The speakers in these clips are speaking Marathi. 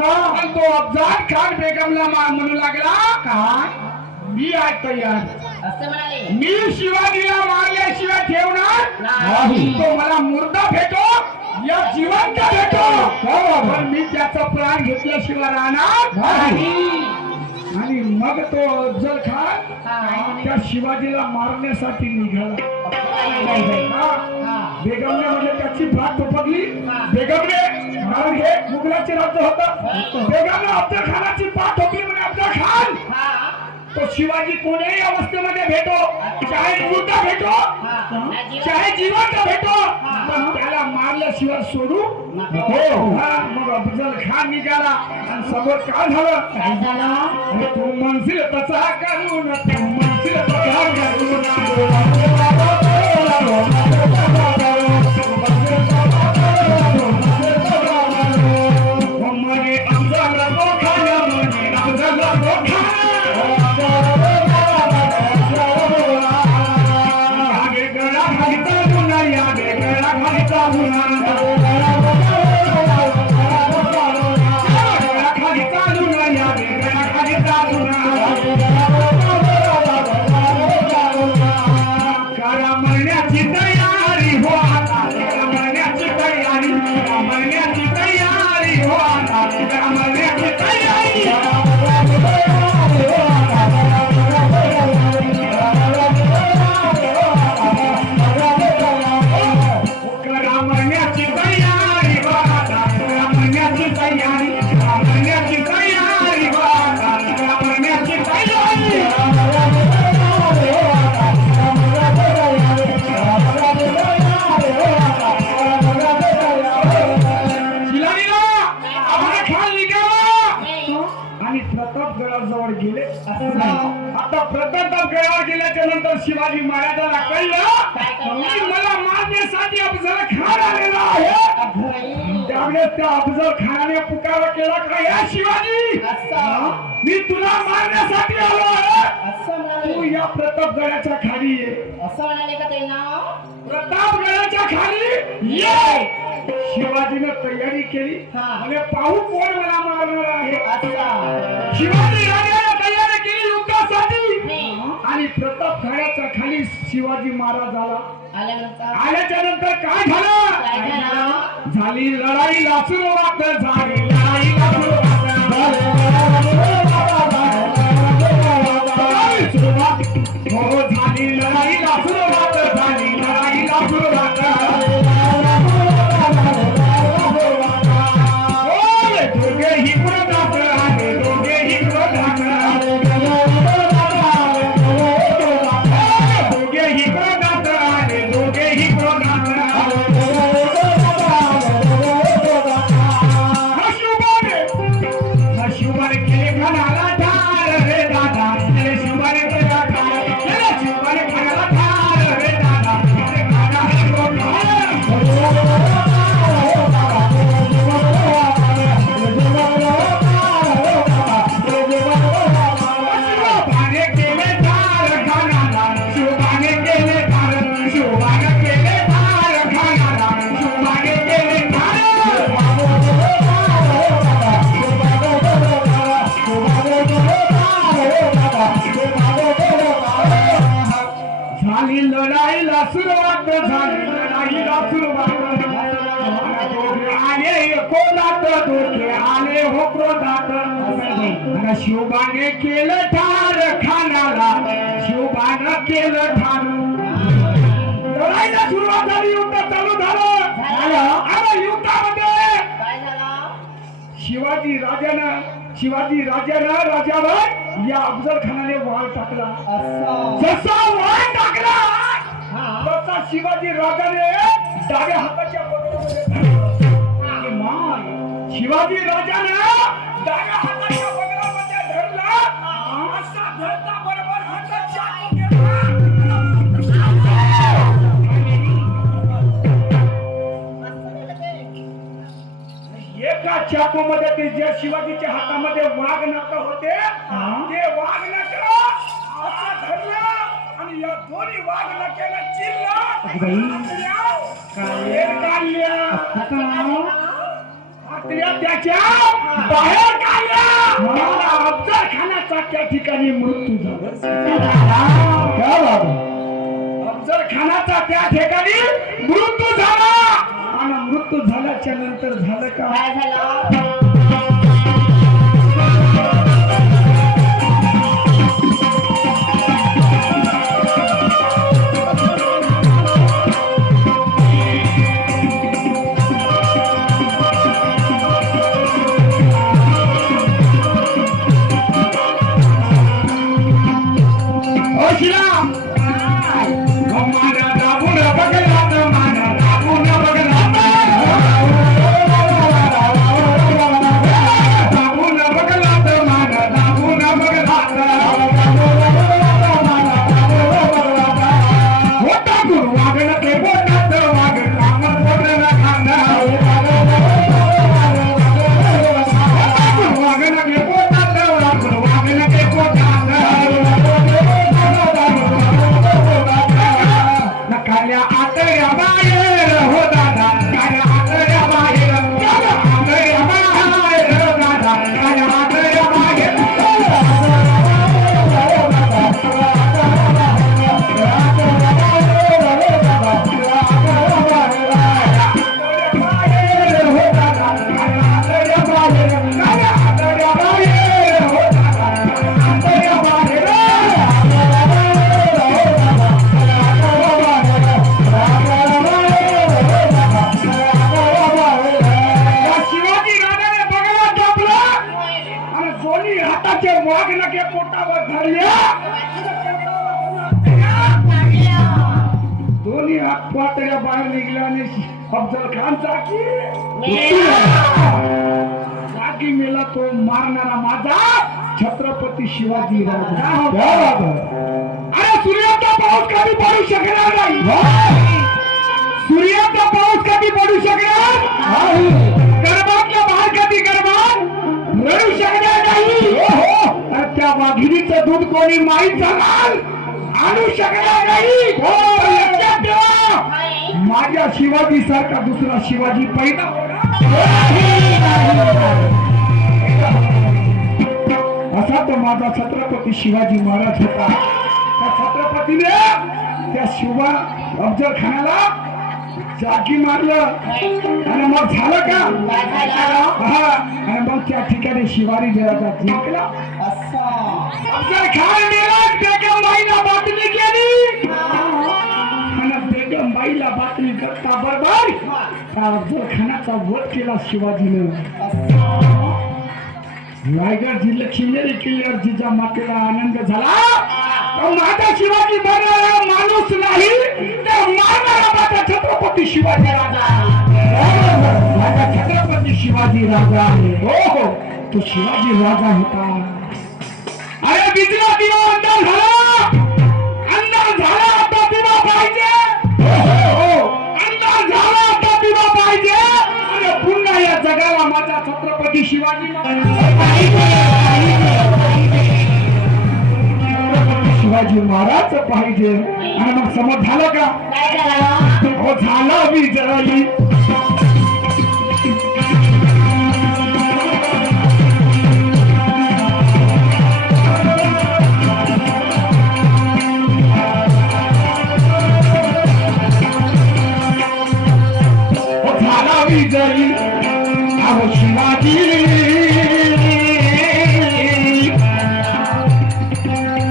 पण तो अफजल खान बेगमला म्हणू लागला, काय मी आहे तयार, असं म्हणाले. मी शिवाजीला मारल्याशिवाय ठेवणार नाही. तो मला मुर्दा भेटो या जिवंत भेटो, पण मी त्याचा प्राण घेतल्याशिवाय राहणार नाही. आणि मग तो अफजल खान त्या शिवाजीला मारण्यासाठी निघाला. बेगमने म्हणजे त्याची भात पकडली. बेगमने कारण हे मुघलाचे राज्य होतं. बेगमने अफजल खानाची पाठ ठोकली. म्हणजे अफजल खान तो शिवाजी कोणत्याही अवस्थेमध्ये भेटो, चाहे मृत भेटो चाहे जिवंत भेटो, पण त्याला मारल्याशिवाय सोडू नको. मग अफजल खान निघाला आणि समोर काय झालं, तू म्हणशील तसा करून, तू म्हणशील तसा करून म्हणे अफजल खान, म्हणे अफजल खान शिवाजी महाराजांना कळलं की मला मारण्यासाठी अफजल खान आलेला आहे. त्यावेळेस त्या अफजल खानाने पुकार केला का, या शिवाजी मी तुला मारण्यासाठी आलो आहे, तू या प्रतापगडाच्या खाली ये. असं म्हणाले का ते नाव, प्रतापगडाच्या खाली ये. शिवाजीने तयारी केली आणि पाहू कोण मला मारणार आहे. शिवाजी राजाने तयारी केली युद्धासाठी आणि प्रतापगडाच्या खाली शिवाजी महाराज आल्याच्या नंतर काय झालं, झाली लढाईला सुरुवात, झाली लढाईला सुरुवात, हो झाली लढाईला सुरुवात, झाली लढाईला सुरुवात. दोघेही क्रोधात आले, दोघेही क्रोधात आले, दोघेही क्रोधात आले, दोघेही क्रोधात आले. नशिबाने केले घाला ठार रे दादा, शिवाने केला ठार, शिवाने घाला ठार रे दादा, झाली लढाईला सुरुवात, झाली लढाईला सुरुवात. आले क्रोधात, दोघे आले हो क्रोधात. शिवबाने केलं ठार खानाला, शिवबानं केलं ठार. लढाईला सुरुवात झाली, युद्ध चालू झालं. आणि युद्धामध्ये शिवाजी राजानं राजावर या अफजल खानाने वार टाकला. जसा वार टाकला तसा शिवाजी राजाने डाव्या हाताच्या पगडामध्ये मार, शिवाजी राजाने डाव्या हाताच्या पगडामध्ये धरला. असा धरता बरोबर हातात चाकू घेतला. एका चाकूमध्ये ते जे शिवाजीच्या हातामध्ये वाघ नख होते, ते वाघ नख असा धरला आणि या दोन्ही वाघ नखाला चिरला. पातळ्या त्याच्या बाहेर काढल्या. त्याला अफजल खानाचा त्या ठिकाणी मृत्यू झाला. क्या बात आहे. अफजल खानाचा त्या ठिकाणी मृत्यू झाला. आणि मृत्यू झाल्याच्या नंतर झालं का? काय झालं? दोन्ही हात पातळ्या बाहेर निघल्या आणि अफजल खान जागी मेला. तो मारणारा माझा छत्रपती शिवाजी राजा. अरे सूर्याचा पाऊस कधी पडू शकणार नाही. सूर्याचा पाऊस कधी पडू शकणार नाही. गर्भातल्या बाहेर कधी गर्भात रडू शकणार नाही. त्या वाघिणीचं दूध कोणी माहीत झालं आणू शकणार नाही. लक्षात ठेवा, माझ्या शिवाजी सारखा दुसरा शिवाजी पैदा असा तो माझा छत्रपती शिवाजी महाराज होता. त्या छत्रपतीने त्या शिवा अफजल खानाला जागी मारलं. आणि मग झालं का? हा. आणि मग त्या ठिकाणी शिवाजी राजा जिंकला. अफजल खान बेगमबाईला बातमी केली. आणि बेगमबाईला बातमी करता बरोबर त्या अफजल खानाचा वध केला शिवाजीने. रायगड जिल्ह्यात शिंगेरी किल्ल्यावर जिजा मातेला आनंद झाला. माझा शिवाजी बनणारा माणूस नाही, तर मारणारा माझा छत्रपती शिवाजी राजा. माझा छत्रपती शिवाजी राजा आहे. हो, तो शिवाजी राजा होता. अरे बिजला दिवा अंदाज झाला. अंदाज झाला आता दिवा पाहिजे. अंदाज झाला आता दिवा पाहिजे. आणि पुन्हा या जगाला माझा छत्रपती शिवाजी शिवाजी महाराज पाहिजे. आणि मग समज झालं का? हो, झालं विजयी. विजयी अहो शिवाजी.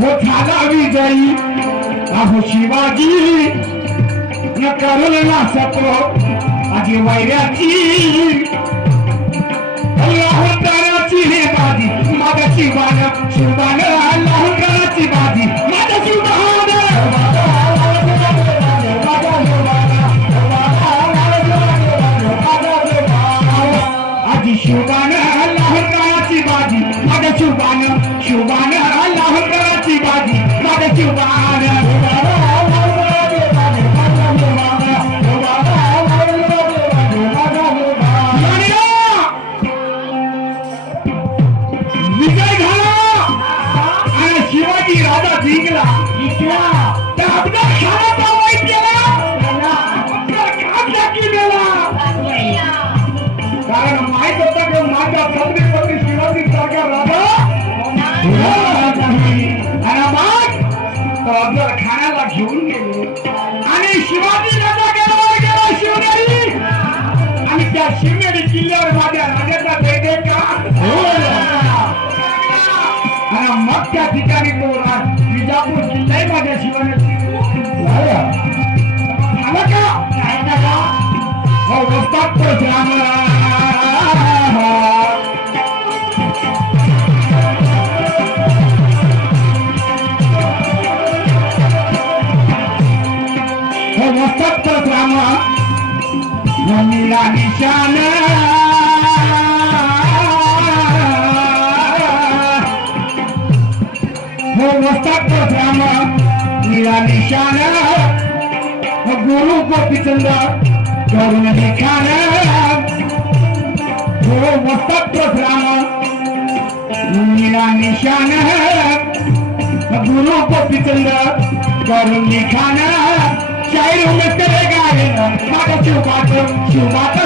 हो झाला विजयी अहो शिवाजी. न करून ना सतो आजी वैऱ्याची. अल्लाहुताराची हे बाजी माझ्या शिवान शिवान. अल्लाहुताराची बाजी माझ्या शिवान. शिवबान अल्लाहुताराची बाजी माझ्या शिवबान. शिवबान अल्लाहुताराची बाजी माझ्या शिवबान. विजय झाला आणि शिवाजी राजा जिंकला. मस्तक परशुराम हो मस्तक परशुराम मीरा निशान हो मस्तक परशुराम मीरा निशान गुरु गोपीचंद करुण लिखान हो मस्तक परशुराम मीरा निशान गुरु गोपीचंद करुण लिखान शायर में तेरे गायन माता शिवबात